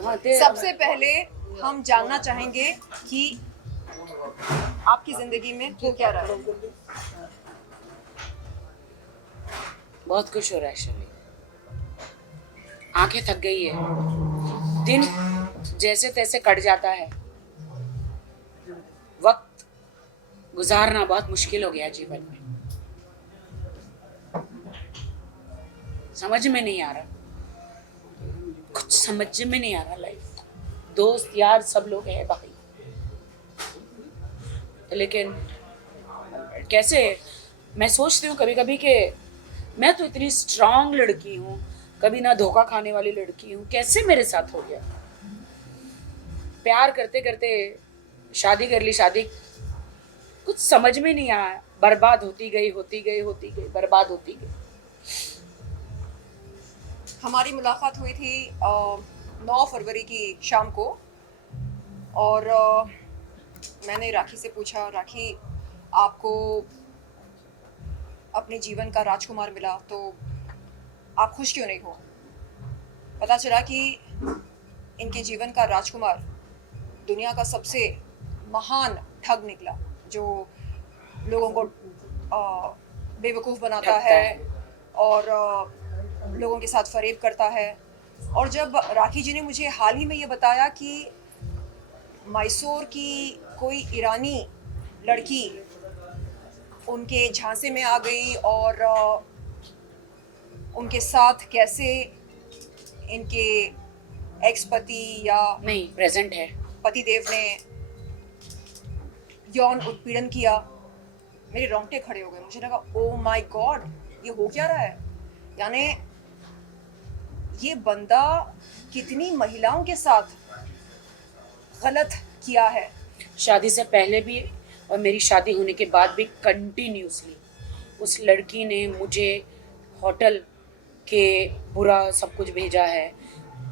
सबसे पहले हम जानना चाहेंगे कि आपकी जिंदगी में हो क्या रहा है। बहुत खुश हो रहा है शमी। आंखें थक गई है, दिन जैसे तैसे कट जाता है, वक्त गुजारना बहुत मुश्किल हो गया जीवन में। समझ में नहीं आ रहा, कुछ समझ में नहीं आ रहा। लाइफ, दोस्त यार सब लोग हैं भाई, लेकिन कैसे मैं सोचती हूँ कभी कभी कि मैं तो इतनी स्ट्रांग लड़की हूँ, कभी ना धोखा खाने वाली लड़की हूँ, कैसे मेरे साथ हो गया। प्यार करते करते शादी कर ली, शादी कुछ समझ में नहीं आया, बर्बाद होती गई बर्बाद होती गई। हमारी मुलाकात हुई थी 9 फरवरी की शाम को, और मैंने राखी से पूछा, राखी आपको अपने जीवन का राजकुमार मिला तो आप खुश क्यों नहीं हो। पता चला कि इनके जीवन का राजकुमार दुनिया का सबसे महान ठग निकला, जो लोगों को बेवकूफ़ बनाता है और लोगों के साथ फरेब करता है। और जब राखी जी ने मुझे हाल ही में ये बताया कि मैसूर की कोई ईरानी लड़की उनके झांसे में आ गई और उनके साथ कैसे इनके एक्स पति या नहीं प्रेजेंट है पति देव ने यौन उत्पीड़न किया, मेरे रोंगटे खड़े हो गए। मुझे लगा ओ माय गॉड, ये हो क्या रहा है। यानी ये बंदा कितनी महिलाओं के साथ गलत किया है। शादी से पहले भी और मेरी शादी होने के बाद भी कंटिन्यूसली उस लड़की ने मुझे होटल के पूरा सब कुछ भेजा है,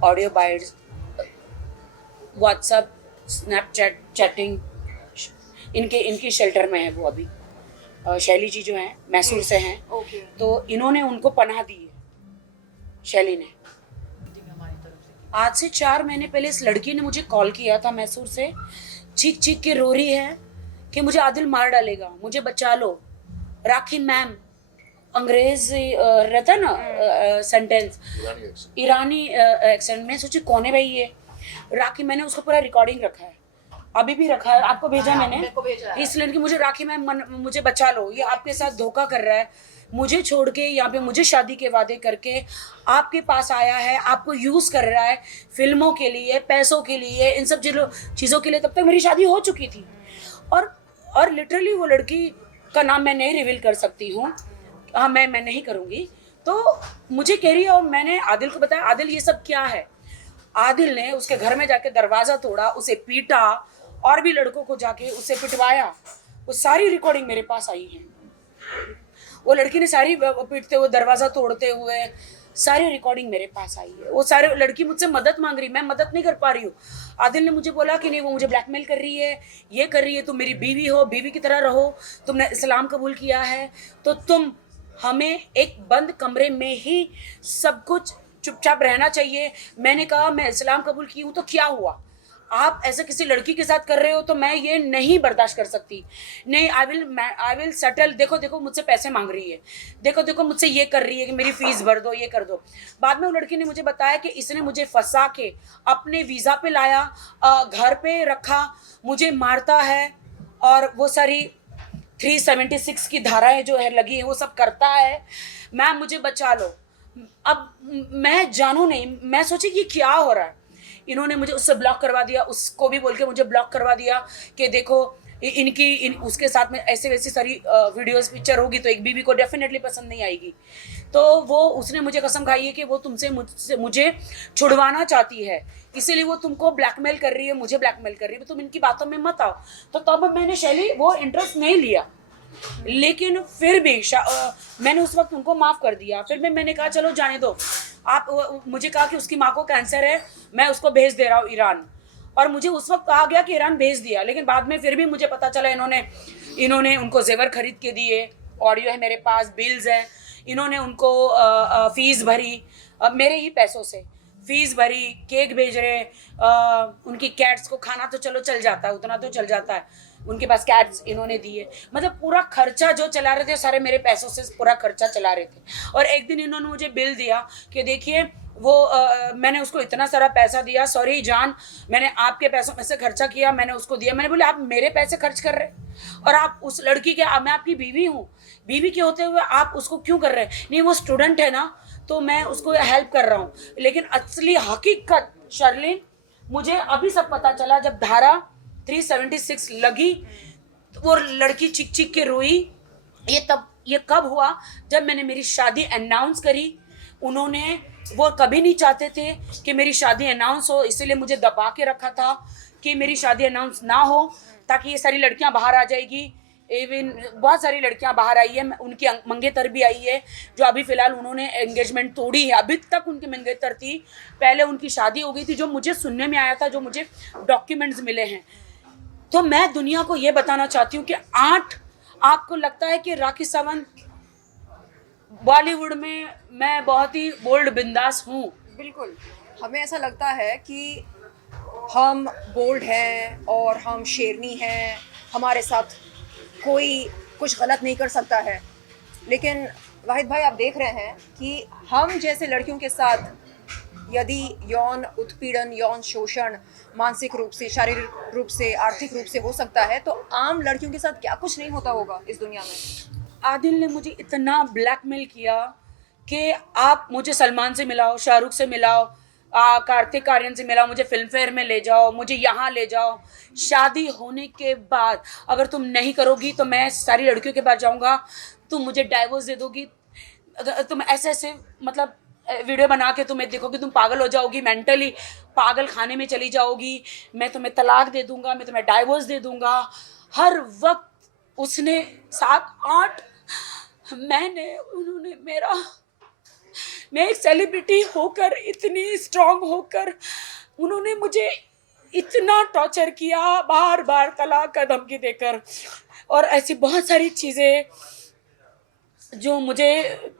audio bytes, WhatsApp, Snapchat, chatting. इनके शेल्टर में है वो अभी। शैली जी जो हैं मैसूर से हैं, तो इन्होंने उनको पनाह दी है शैली ने। आज से 4 महीने पहले इस लड़की ने मुझे कॉल किया था मैसूर से, चीख चीख के रो रही है कि मुझे आदिल मार डालेगा, मुझे बचा लो। राखी मैम, अंग्रेज रहता ना सेंटेंस, ईरानी एक्सेंट में। सोची कौन है भाई ये राखी। मैंने उसको पूरा रिकॉर्डिंग रखा है, अभी भी रखा है, आपको भेजा मैंने। इस लड़की मुझे राखी मैम मुझे बचा लो, ये आपके साथ धोखा कर रहा है, मुझे छोड़ के यहाँ पे मुझे शादी के वादे करके आपके पास आया है, आपको यूज़ कर रहा है फिल्मों के लिए, पैसों के लिए, इन सब चीज़ों के लिए। तब तक मेरी शादी हो चुकी थी। और लिटरली वो लड़की का नाम मैं नहीं रिवील कर सकती हूँ, हाँ मैं नहीं करूँगी। तो मुझे कह रही है, और मैंने आदिल को बताया, आदिल ये सब क्या है। आदिल ने उसके घर में जाके दरवाज़ा तोड़ा, उसे पीटा, और भी लड़कों को जाके उसे पिटवाया। वो सारी रिकॉर्डिंग मेरे पास आई है। वो लड़की ने सारी पीटते हुए, दरवाज़ा तोड़ते हुए सारी रिकॉर्डिंग मेरे पास आई है। वो सारे लड़की मुझसे मदद मांग रही, मैं मदद नहीं कर पा रही हूँ। आदिल ने मुझे बोला कि नहीं, वो मुझे ब्लैकमेल कर रही है, ये कर रही है, तुम मेरी बीवी हो, बीवी की तरह रहो, तुमने इस्लाम कबूल किया है तो तुम हमें एक बंद कमरे में ही सब कुछ चुपचाप रहना चाहिए। मैंने कहा मैं इस्लाम कबूल की हूँ तो क्या हुआ, आप ऐसे किसी लड़की के साथ कर रहे हो तो मैं ये नहीं बर्दाश्त कर सकती। नहीं, आई विल सेटल। देखो मुझसे पैसे मांग रही है, देखो मुझसे ये कर रही है कि मेरी फीस भर दो, ये कर दो। बाद में वो लड़की ने मुझे बताया कि इसने मुझे फंसा के अपने वीज़ा पे लाया, घर पे रखा, मुझे मारता है, और वो सारी 376 की धाराएं जो है लगी है वो सब करता है। मैम मुझे बचा लो। अब मैं जानू नहीं, मैं सोची कि क्या हो रहा है। इन्होंने मुझे उससे ब्लॉक करवा दिया, उसको भी बोल के मुझे ब्लॉक करवा दिया कि देखो उसके साथ में ऐसे वैसी सारी वीडियोस पिक्चर होगी तो एक बीवी को डेफिनेटली पसंद नहीं आएगी। तो वो उसने मुझे कसम खाई है कि वो मुझे छुड़वाना चाहती है, इसीलिए वो तुमको ब्लैकमेल कर रही है, मुझे ब्लैकमेल कर रही है, तुम इनकी बातों में मत आओ। तो तब मैंने शैली वो इंटरेस्ट नहीं लिया, लेकिन फिर भी मैंने उस वक्त उनको माफ़ कर दिया। फिर भी मैंने कहा चलो जाने दो। आप मुझे कहा कि उसकी माँ को कैंसर है, मैं उसको भेज दे रहा हूँ ईरान, और मुझे उस वक्त कहा गया कि ईरान भेज दिया। लेकिन बाद में फिर भी मुझे पता चला इन्होंने उनको जेवर खरीद के दिए, ऑडियो है मेरे पास, बिल्स है, इन्होंने उनको फीस भरी मेरे ही पैसों से। फीस भरी, केक भेज रहे, उनकी कैट्स को खाना तो चलो चल जाता है, उतना तो चल जाता है, उनके पास कैट्स इन्होंने दिए, मतलब पूरा खर्चा जो चला रहे थे सारे मेरे पैसों से पूरा खर्चा चला रहे थे। और एक दिन इन्होंने मुझे बिल दिया कि देखिए वो मैंने उसको इतना सारा पैसा दिया, सॉरी जान मैंने आपके पैसों में से खर्चा किया, मैंने उसको दिया। मैंने बोले आप मेरे पैसे खर्च कर रहे और आप उस लड़की के, मैं आपकी बीवी हूँ, बीवी के होते हुए आप उसको क्यों कर रहे हैं? नहीं वो स्टूडेंट है ना, तो मैं उसको हेल्प कर रहा हूँ। लेकिन असली हकीकत शर्लिन मुझे अभी सब पता चला जब धारा 376 लगी तो वो लड़की चिक चिक के रोई। ये कब हुआ? जब मैंने मेरी शादी अनाउंस करी। उन्होंने, वो कभी नहीं चाहते थे कि मेरी शादी अनाउंस हो, इसीलिए मुझे दबा के रखा था कि मेरी शादी अनाउंस ना हो ताकि ये सारी लड़कियां बाहर आ जाएगी। इवन बहुत सारी लड़कियां बाहर आई है, उनकी मंगेतर भी आई है जो अभी फिलहाल उन्होंने एंगेजमेंट तोड़ी है। अभी तक उनकी मंगेतर थी, पहले उनकी शादी हो गई थी, जो मुझे सुनने में आया था, जो मुझे डॉक्यूमेंट्स मिले हैं। तो मैं दुनिया को ये बताना चाहती हूँ कि आपको लगता है कि राखी सावंत बॉलीवुड में मैं बहुत ही बोल्ड बिंदास हूँ। बिल्कुल, हमें ऐसा लगता है कि हम बोल्ड हैं और हम शेरनी हैं, हमारे साथ कोई कुछ गलत नहीं कर सकता है। लेकिन वाहिद भाई आप देख रहे हैं कि हम जैसे लड़कियों के साथ यदि यौन उत्पीड़न, यौन शोषण मानसिक रूप से, शारीरिक रूप से, आर्थिक रूप से हो सकता है, तो आम लड़कियों के साथ क्या कुछ नहीं होता होगा इस दुनिया में। आदिल ने मुझे इतना ब्लैकमेल किया कि आप मुझे सलमान से मिलाओ, शाहरुख से मिलाओ, कार्तिक आर्यन से मिलाओ, मुझे फिल्म फेयर में ले जाओ, मुझे यहाँ ले जाओ। शादी होने के बाद अगर तुम नहीं करोगी तो मैं सारी लड़कियों के पास जाऊँगा, तुम मुझे डाइवोर्स दे दोगी, अगर तुम ऐसे मतलब वीडियो बना के तुम्हें देखोगी, तुम पागल हो जाओगी, मेंटली पागल खाने में चली जाओगी, मैं तुम्हें तलाक दे दूंगा, मैं तुम्हें डाइवोर्स दे दूंगा। हर वक्त उसने 7-8 उन्होंने मैं एक सेलिब्रिटी होकर, इतनी स्ट्रांग होकर उन्होंने मुझे इतना टॉर्चर किया, बार बार तलाक का धमकी देकर, और ऐसी बहुत सारी चीज़ें जो मुझे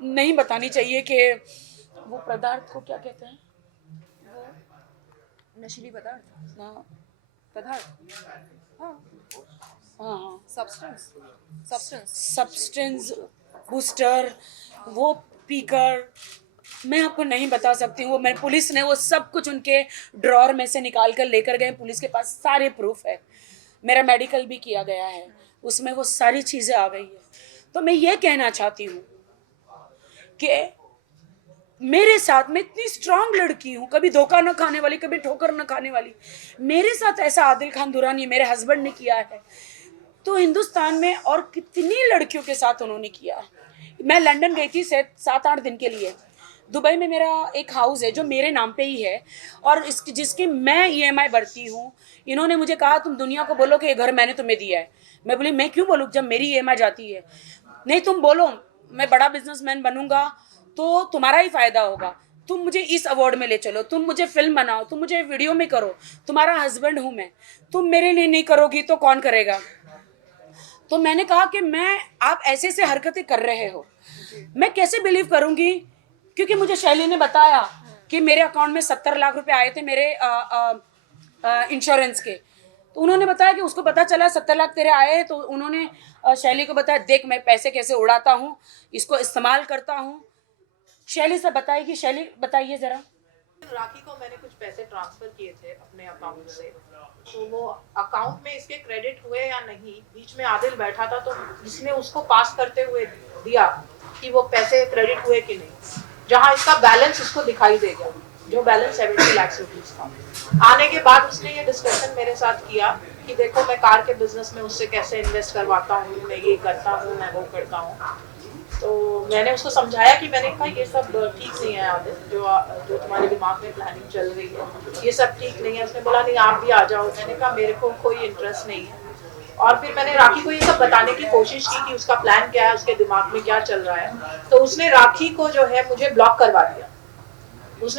नहीं बतानी चाहिए कि वो पदार्थ को क्या कहते हैं, नशीली पदार्थ, हाँ पदार्थ, हाँ हाँ, सब्सटेंस बूस्टर, वो पीकर, मैं आपको नहीं बता सकती हूँ। मैं, पुलिस ने वो सब कुछ उनके ड्रॉर में से निकाल कर लेकर गए, पुलिस के पास सारे प्रूफ है, मेरा मेडिकल भी किया गया है, उसमें वो सारी चीज़ें आ गई है। तो मैं ये कहना चाहती हूँ कि मेरे साथ, मैं इतनी स्ट्रांग लड़की हूँ, कभी धोखा न खाने वाली, कभी ठोकर न खाने वाली, मेरे साथ ऐसा आदिल खान दुरानी मेरे हस्बैंड ने किया है, तो हिंदुस्तान में और कितनी लड़कियों के साथ उन्होंने किया। मैं लंदन गई थी 7-8 दिन के लिए। दुबई में मेरा एक हाउस है जो मेरे नाम पे ही है और जिसकी मैं EMI भरती हूँ। इन्होंने मुझे कहा तुम दुनिया को बोलो कि ये घर मैंने तुम्हें दिया है। मैं बोली मैं क्यों बोलूँ जब मेरी EMI जाती है? नहीं, तुम बोलो, मैं बड़ा बिजनेसमैन बनूंगा तो तुम्हारा ही फायदा होगा, तुम मुझे इस अवार्ड में ले चलो, तुम मुझे फिल्म बनाओ, तुम मुझे वीडियो में करो, तुम्हारा हस्बैंड हूँ मैं, तुम मेरे लिए नहीं करोगी तो कौन करेगा? तो मैंने कहा कि आप ऐसे हरकतें कर रहे हो, मैं कैसे बिलीव करूंगी? क्योंकि मुझे शैली ने बताया कि मेरे अकाउंट में 70 लाख रुपए आए थे मेरे इंश्योरेंस के। तो उन्होंने बताया कि उसको पता चला 70 लाख तेरे आए, तो उन्होंने शैली को बताया देख मैं पैसे कैसे उड़ाता हूँ, इसको इस्तेमाल करता हूँ। शैली से बताएगी, शैली बताइए जरा। राखी को मैंने कुछ पैसे ट्रांसफर किए थे अपने अकाउंट से, तो वो अकाउंट में इसके क्रेडिट हुए या नहीं, बीच में आदिल बैठा था तो इसने उसको पास करते हुए दिया कि वो पैसे क्रेडिट हुए कि नहीं, जहां इसका बैलेंस उसको दिखाई देगा, जो बैलेंस 70 लाख रुपीस था। आने के बाद उसने ये डिस्कशन मेरे साथ किया कि देखो मैं कार के बिजनेस में उससे कैसे इन्वेस्ट करवाता हूँ, मैं ये करता हूँ, मैं वो करता हूँ। तो मैंने उसको समझाया कि मैंने कहा ये सब ठीक नहीं है आदिल, जो तुम्हारे दिमाग में प्लानिंग चल रही है ये सब ठीक नहीं है। उसने बोला नहीं आप भी आ जाओ। मैंने कहा मेरे को कोई इंटरेस्ट नहीं है। और फिर मैंने राखी को ये सब बताने की कोशिश की कि उसका प्लान क्या है, उसके दिमाग में क्या चल रहा है। तो उसने राखी को जो है मुझे ब्लॉक करवा दिया।